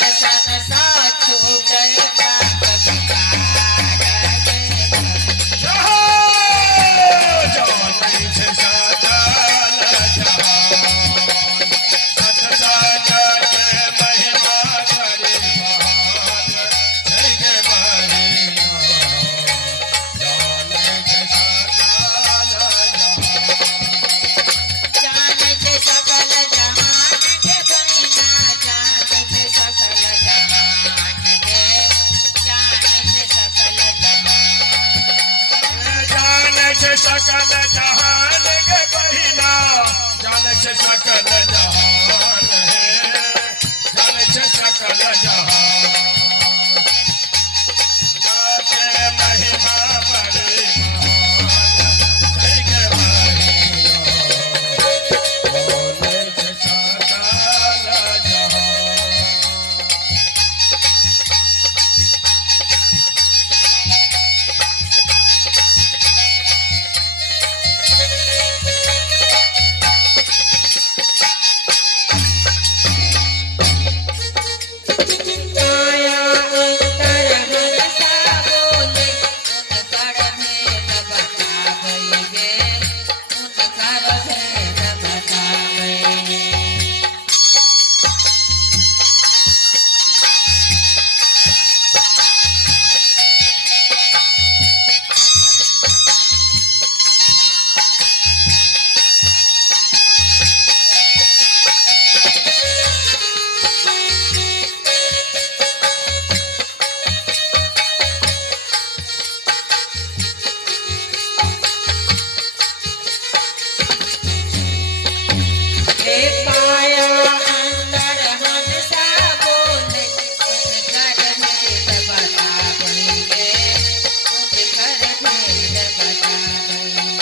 दर्शन सा छूटे पाप विकार जहाँ जाने से सकल जहान सत्संग के महिमा बड़ी महान जय के बहिना जाने से सकल जहान जान के सकल जहान के बहिना जान के सकल जहान के जान के सकल जहान जान से सकल जहान के बहिना जान से सकल जहान है जान से सकल जहान जाके महिमा बड़ी महान जय के बहिना जान से सकल जहान माया अंतर हरसा बोले उनकर भेद बतावैगे उनकर भेद बतावैगे हे पाया अंतर हंसा बोले उनकर भेद बतावैगे उनकर भेद बतावैगे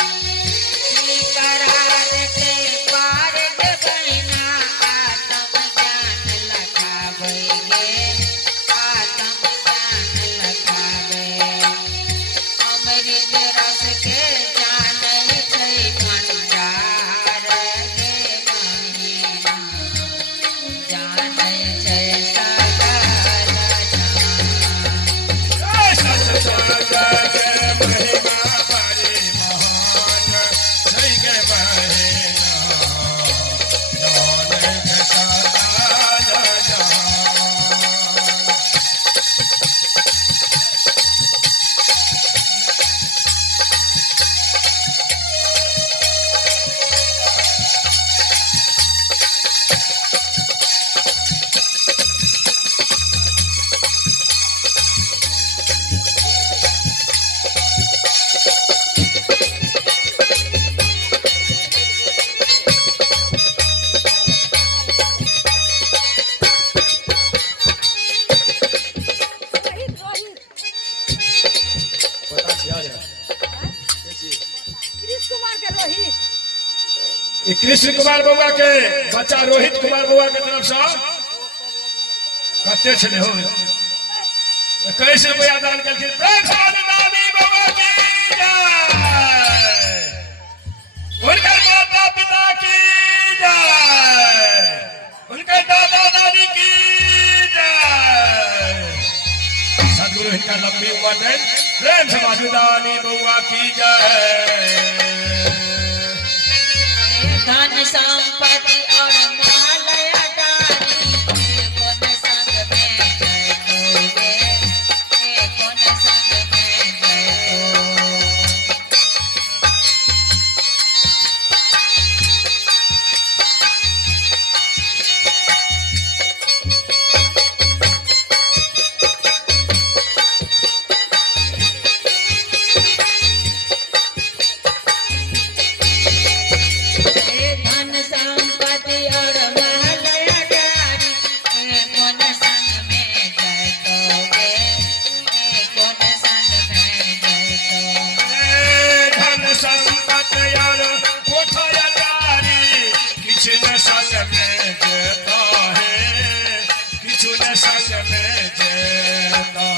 करार के पार के बहिना आत्म ज्ञान लखावैगे आत्म ज्ञान लखावैगे अमृत रस के जानै छै भंडार के महिमा जानै छै सकल जहान सत्संग के महिमा बड़ी महान जय के बहिना जाने से सकल जहान पता किया जाए कृष्ण कुमार के रोहित ये कृष्ण कुमार बउआ के बच्चा रोहित कुमार बउआ के तरफ से कते छले हो कैसे रुपया दान करके दानी बउआ की जय उनके माता पिता की जय उनके दादा दादी की जय सदगुरु इनका लंबी उम्र दे प्रेम से दानी बउआ की जय धन संपत्ति और महालया दानी कौन संग में जय तोगे कौन संग में जय धन संपत्ति और महलया डारी कौन संग में जय तोगे कौन संग में जय तोगे धन संपत्ति और कोठा डारी किछु न संग में जेता है किछु न संग में जेता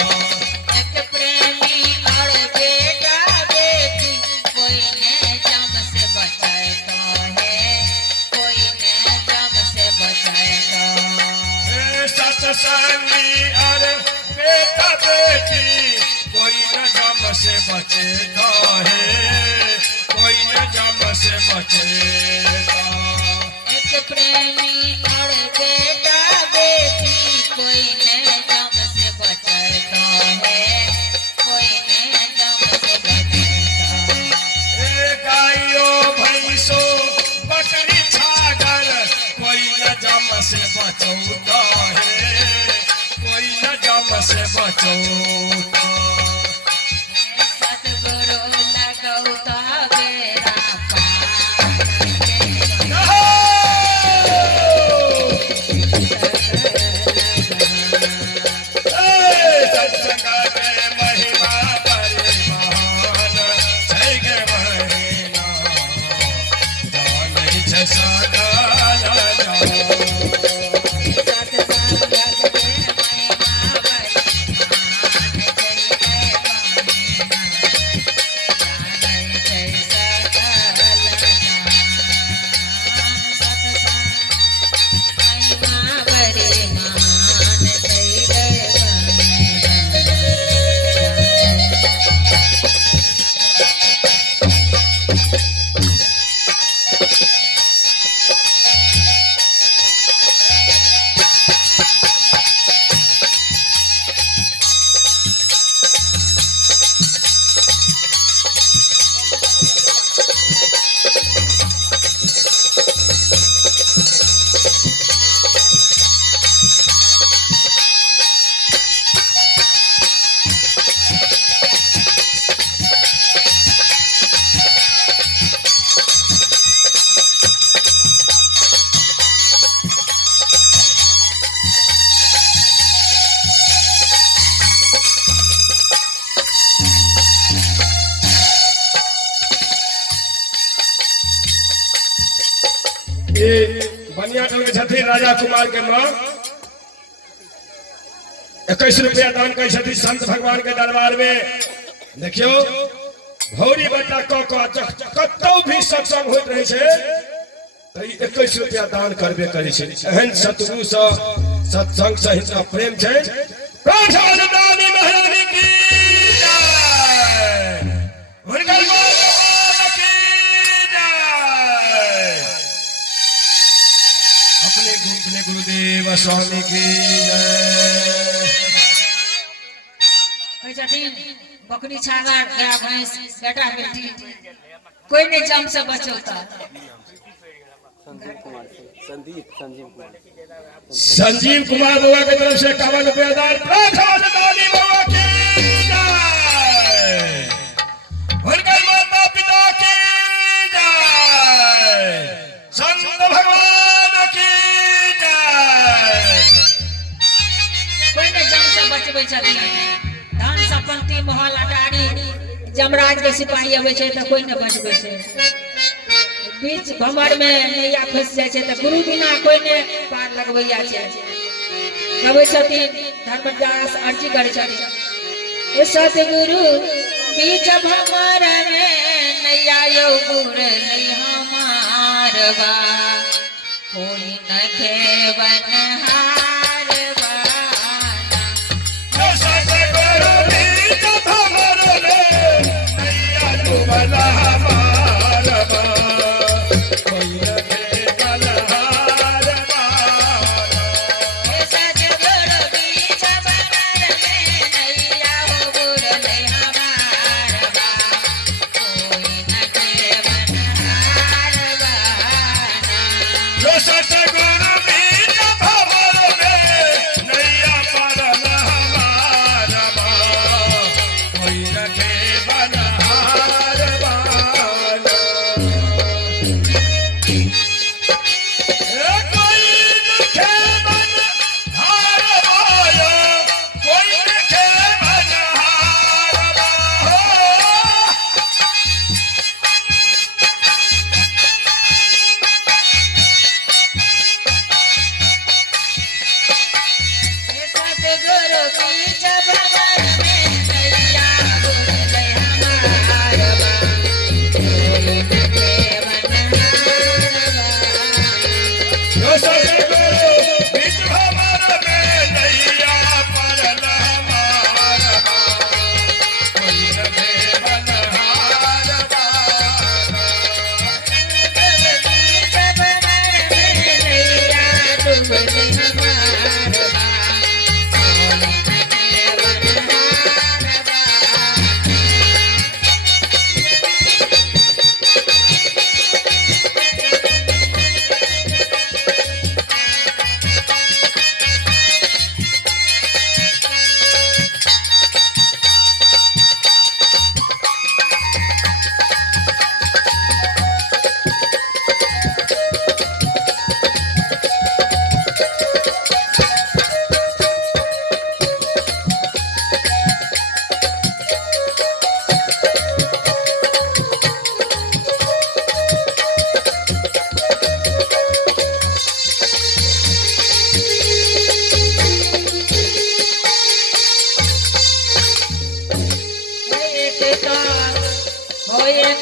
एक प्रेमी और बेटा बेटी कोई ने जम से बचाए तो है कोई ने जम से बचाए तो सत्संगी अरे बेटा बेटी कोई न जम से बचेगा है, कोई न जम से बचेगा। एक प्रेमी और बेटा बेटी कोई न जम से बचता है, कोई न जम से बचता। ए गायों भैंसों बकरी छागल कोई न जम से बचौता है, कोई न जम से बचौता। सतगुरु लगौता बेड़ा पार सत्संग के महिमा बड़ी महान छै गे बहिना, जानै छै सकल जहान। ये बनियाटल के छथिन राजा कुमार के मां 21 रुपया दान कर छथिन संत भगवान के दरबार में। देखियो भौरी बट्टा कतौ भी सत्संग होइत रहे छे त 21 रुपया दान करबे करै छै। एहन सतगुरु सँ सत्संग सहित प्रेम छै। प्रार्थना दानी महारानी की जय, हुनकर मां की जय। अपने गुरुदेव स्वामी की जय। कोई छथिन बकरी छागर गाय भैंस बेटा बेटी कोई नहीं जम से बचौता। संजीव कुमार बाबा की तरफ से 51 रुपया दान। प्रार्थना दानी बाबा की जय, उनके माता पिता की जय, संत भगवान की जय। कोई नहीं जम से बचबै छथिन। धन संपत्ति महल अटारी जमराज के सिपाही अबै छै त कोई न बचबै छै। बीच भंवर में नैया फंस जाय छै त गुरु बिना कोई ने पार लगबैया छै। अबै छथिन धर्मदास अर्जी करै छथिन। ए सतगुरु बीच भंवर में नैया यौ गुर नहीं हमारवा, कोई न खेवनहार सतगुरु बीच भंवर में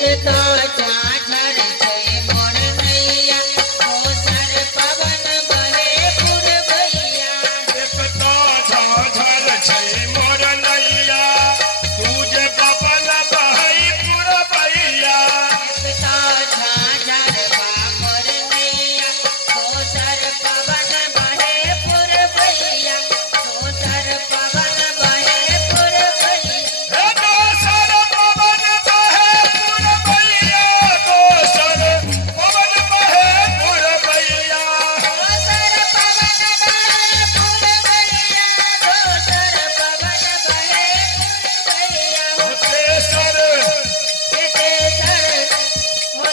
एक तो झाझर छै मोर नैया दोसर पवन बहे पुरवैया एक तो झाझर छै मोर नैया दूजे पवन बहै पुरवैया एक तो झाझर बा मोर नैया दोसर पवन बहे पुरवैया दोसर पवन बहे पुरवैया हे दोसर पवन बहे पुरवैया दोसर पवन बहे पुरवैया दोसर पवन बहे पुरवैया दोसर पवन बहे पुरवैया तेसर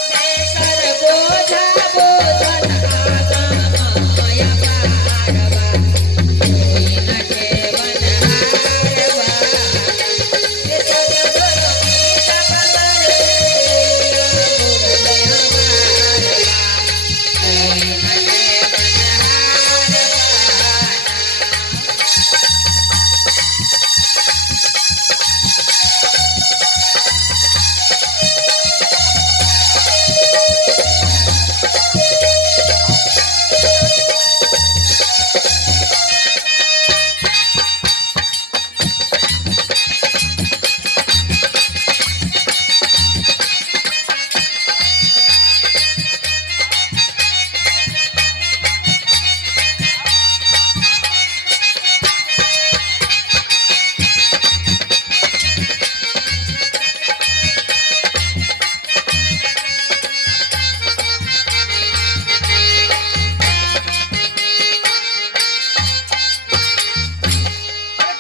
तेसर बोझा बोझन आगम माया पारवा कोई न केवन हारवा तेसर गोरी सबकर मुरदया मारवा कोई न केवन हारवा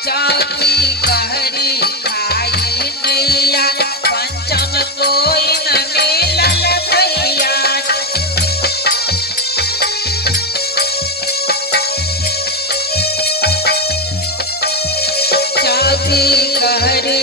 चौकी कहरी खाई नैया पंचम कोई न मिलल भैया चौकी कहरी